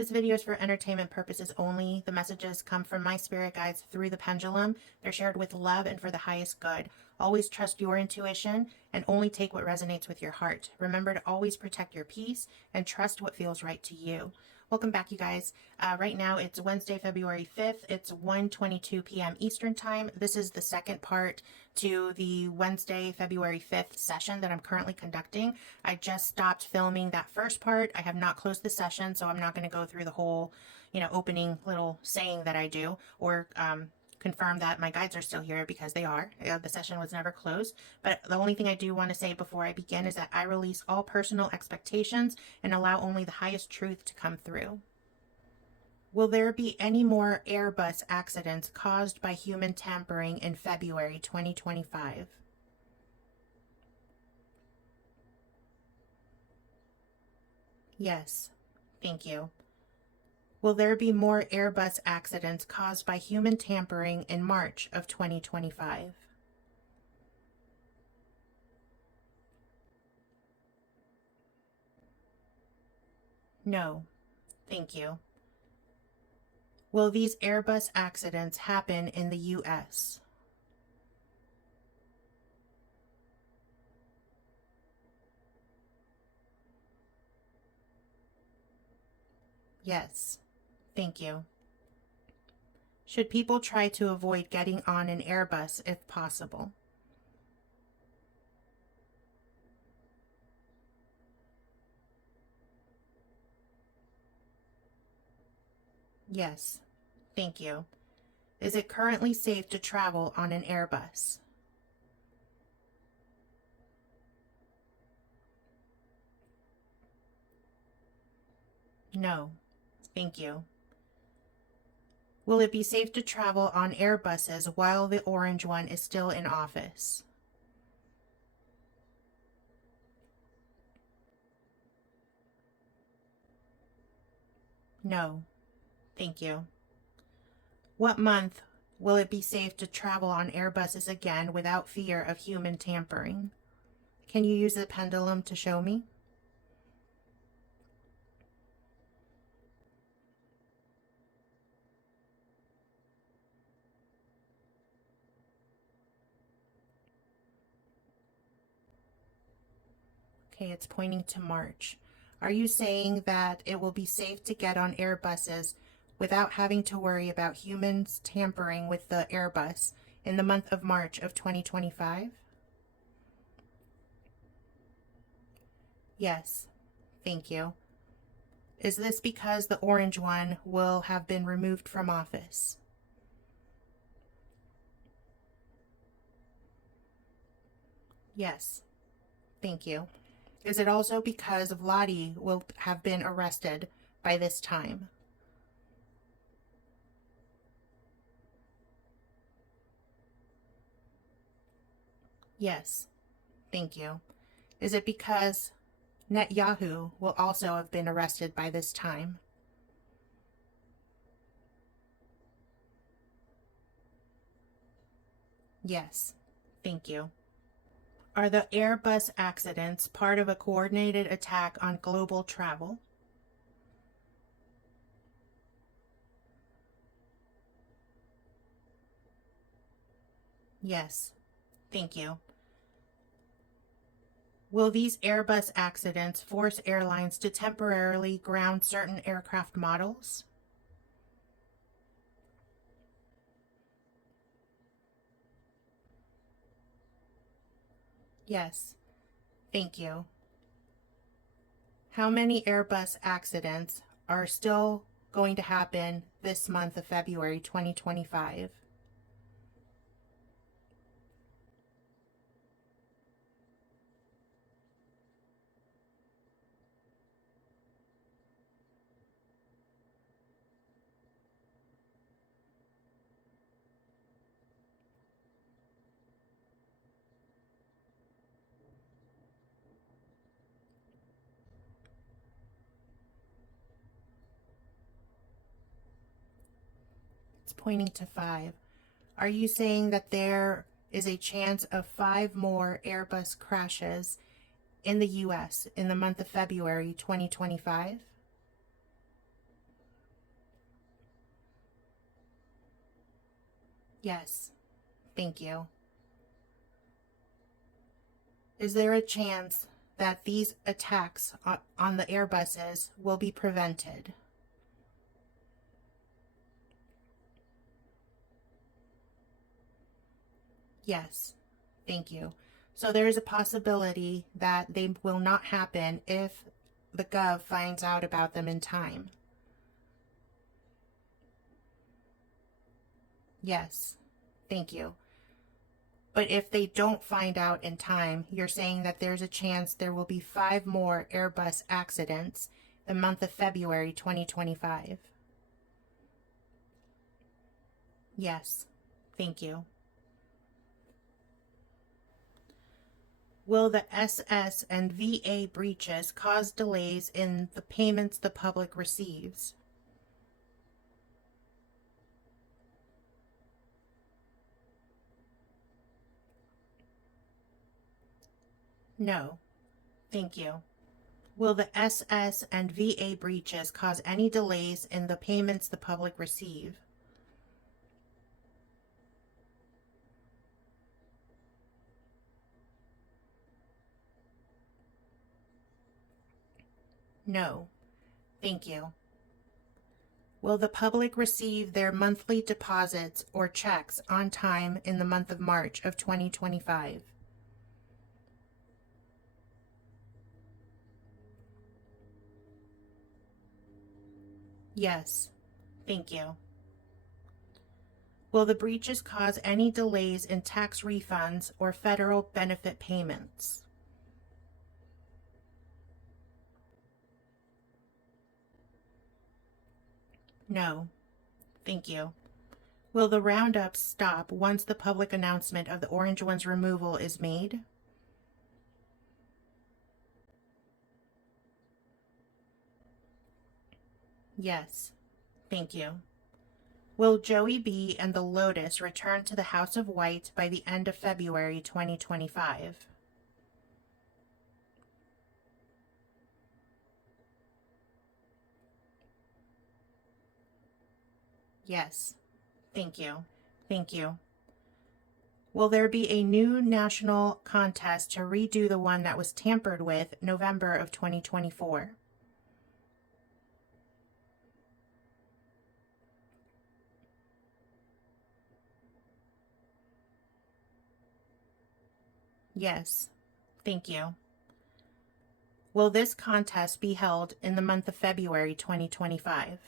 This video is for entertainment purposes only. The messages come from my spirit guides through the pendulum. They're shared with love and for the highest good. Always trust your intuition and only take what resonates with your heart. Remember to always protect your peace and trust what feels right to you. Welcome back, you guys. Right now it's Wednesday, February 5th. It's 1:22 p.m. Eastern Time. This is the second part to the Wednesday, February 5th session that I'm currently conducting. I just stopped filming that first part. I have not closed the session, so I'm not going to go through the whole, opening little saying that I do, or confirm that my guides are still here, because they are. The session was never closed. But the only thing I do want to say before I begin is that I release all personal expectations and allow only the highest truth to come through. Will there be any more Airbus accidents caused by human tampering in February 2025? Yes, thank you. Will there be more Airbus accidents caused by human tampering in March of 2025? No, thank you. Will these Airbus accidents happen in the U.S.? Yes, thank you. Should people try to avoid getting on an Airbus if possible? Yes, thank you. Is it currently safe to travel on an Airbus? No, thank you. Will it be safe to travel on Airbuses while the orange one is still in office? No, thank you. What month will it be safe to travel on Airbuses again without fear of human tampering? Can you use the pendulum to show me? Okay, it's pointing to March. Are you saying that it will be safe to get on Airbuses without having to worry about humans tampering with the Airbus in the month of March of 2025? Yes, thank you. Is this because the orange one will have been removed from office? Yes, thank you. Is it also because Vladi will have been arrested by this time? Yes, thank you. Is it because Netanyahu will also have been arrested by this time? Yes, thank you. Are the Airbus accidents part of a coordinated attack on global travel? Yes, thank you. Will these Airbus accidents force airlines to temporarily ground certain aircraft models? Yes, thank you. How many Airbus accidents are still going to happen this month of February 2025? It's pointing to 5. Are you saying that there is a chance of 5 more Airbus crashes in the US in the month of February 2025? Yes. Thank you. Is there a chance that these attacks on the Airbuses will be prevented? Yes. Thank you. So there is a possibility that they will not happen if the Gov finds out about them in time. Yes. Thank you. But if they don't find out in time, you're saying that there's a chance there will be 5 more Airbus accidents the month of February 2025. Yes. Thank you. Will the SS and VA breaches cause delays in the payments the public receives? No. Thank you. Will the SS and VA breaches cause any delays in the payments the public receive? No. Thank you. Will the public receive their monthly deposits or checks on time in the month of March of 2025? Yes. Thank you. Will the breaches cause any delays in tax refunds or federal benefit payments? No. Thank you. Will the roundups stop once the public announcement of the orange one's removal is made? Yes. Thank you. Will Joey B and the Lotus return to the House of White by the end of February 2025? Yes. Thank you. Thank you. Will there be a new national contest to redo the one that was tampered with November of 2024? Yes. Thank you. Will this contest be held in the month of February 2025?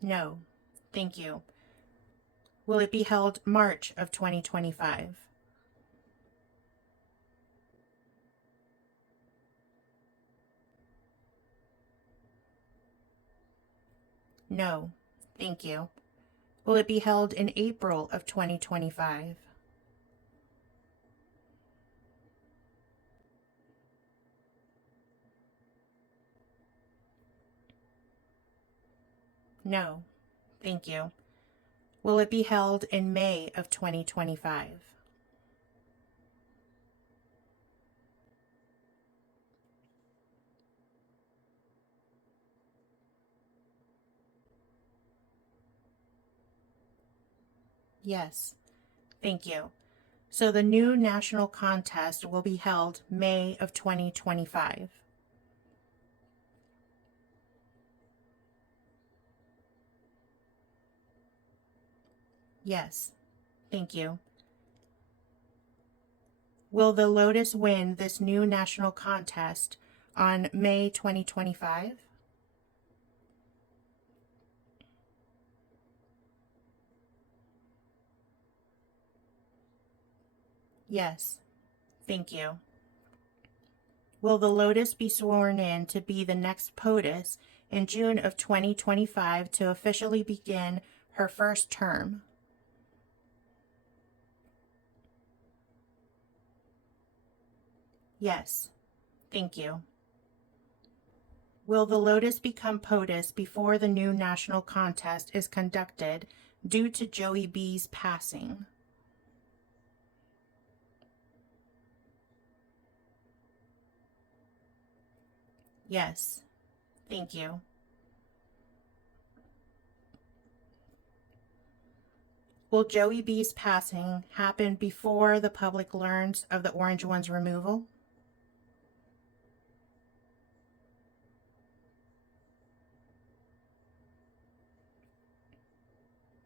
No. Thank you. Will it be held March of 2025? No. Thank you. Will it be held in April of 2025? No. Thank you. Will it be held in May of 2025? Yes. Thank you. So the new national contest will be held May of 2025. Yes. Thank you. Will the Lotus win this new national contest on May 2025? Yes. Thank you. Will the Lotus be sworn in to be the next POTUS in June of 2025 to officially begin her first term? Yes. Thank you. Will the Lotus become POTUS before the new national contest is conducted due to Joey B's passing? Yes. Thank you. Will Joey B's passing happen before the public learns of the Orange One's removal?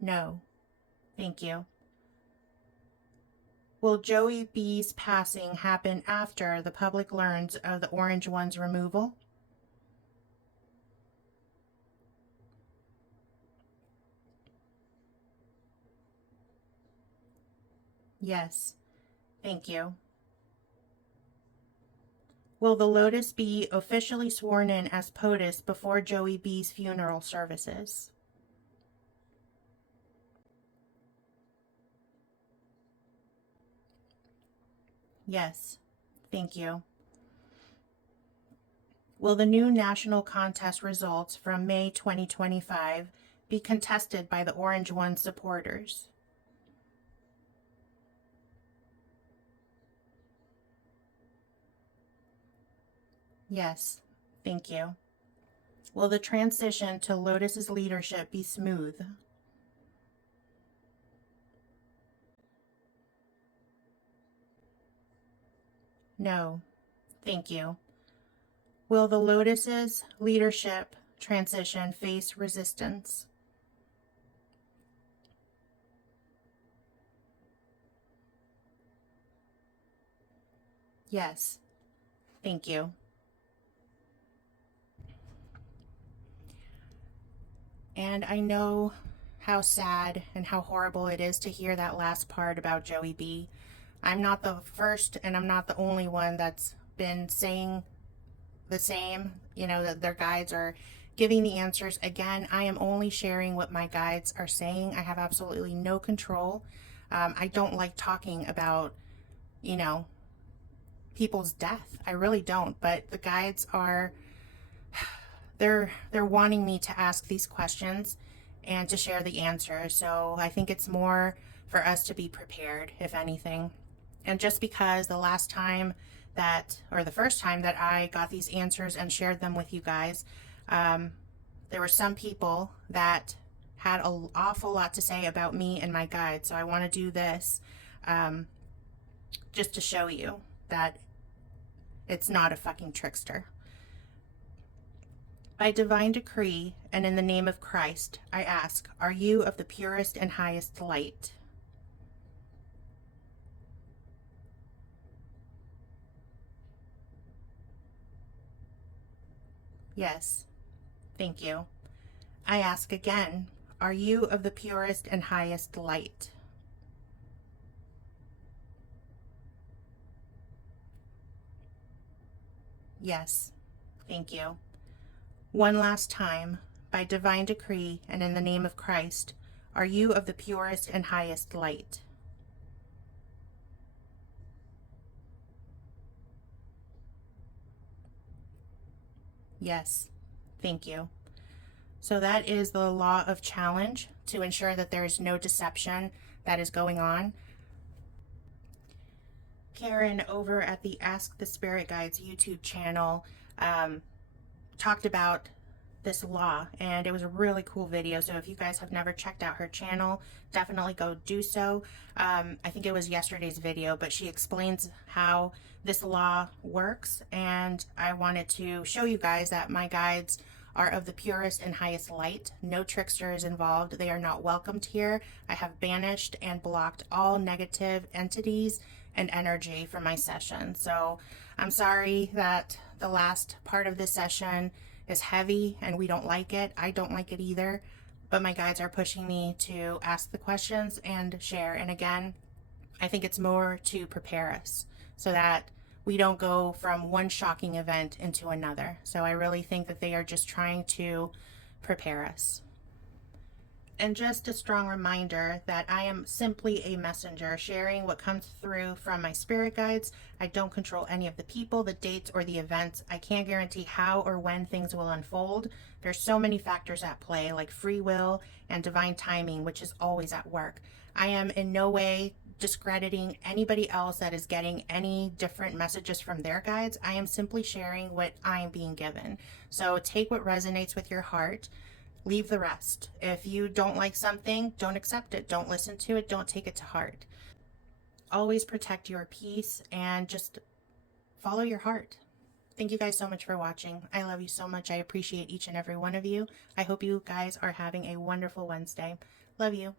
No. Thank you. Will Joey B's passing happen after the public learns of the Orange One's removal? Yes. Thank you. Will the Lotus be officially sworn in as POTUS before Joey B's funeral services? Yes. Thank you. Will the new national contest results from May 2025 be contested by the Orange One supporters? Yes. Thank you. Will the transition to Lotus's leadership be smooth? No. Thank you. Will the Lotus's leadership transition face resistance? Yes. Thank you. And I know how sad and how horrible it is to hear that last part about Joey B. I'm not the first and I'm not the only one that's been saying the same, that their guides are giving the answers. Again, I am only sharing what my guides are saying. I have absolutely no control. I don't like talking about, people's death. I really don't. But the guides are, they're wanting me to ask these questions and to share the answers. So I think it's more for us to be prepared, if anything. And just because the first time that I got these answers and shared them with you guys, there were some people that had an awful lot to say about me and my guide. So I want to do this just to show you that it's not a fucking trickster. By divine decree and in the name of Christ, I ask, are you of the purest and highest light? Yes. Thank you. I ask again, are you of the purest and highest light? Yes. Thank you. One last time, by divine decree and in the name of Christ, are you of the purest and highest light? Yes. Thank you. So that is the law of challenge to ensure that there is no deception that is going on. Karen over at the Ask the Spirit Guides YouTube channel talked about this law, and it was a really cool video. So if you guys have never checked out her channel, definitely go do so. I think it was yesterday's video, but she explains how this law works, and I wanted to show you guys that my guides are of the purest and highest light. No tricksters involved. They are not welcomed here. I have banished and blocked all negative entities and energy from my session. So I'm sorry that the last part of this session is heavy and we don't like it. I don't like it either, but my guides are pushing me to ask the questions and share. And again, I think it's more to prepare us so that we don't go from one shocking event into another. So I really think that they are just trying to prepare us. And just a strong reminder that I am simply a messenger sharing what comes through from my spirit guides. I don't control any of the people, the dates, or the events. I can't guarantee how or when things will unfold. There's so many factors at play, like free will and divine timing, which is always at work. I am in no way discrediting anybody else that is getting any different messages from their guides. I am simply sharing what I am being given. So take what resonates with your heart, leave the rest. If you don't like something, don't accept it, don't listen to it, don't take it to heart. Always protect your peace and just follow your heart. Thank you guys so much for watching. I love you so much. I appreciate each and every one of you. I hope you guys are having a wonderful Wednesday. Love you.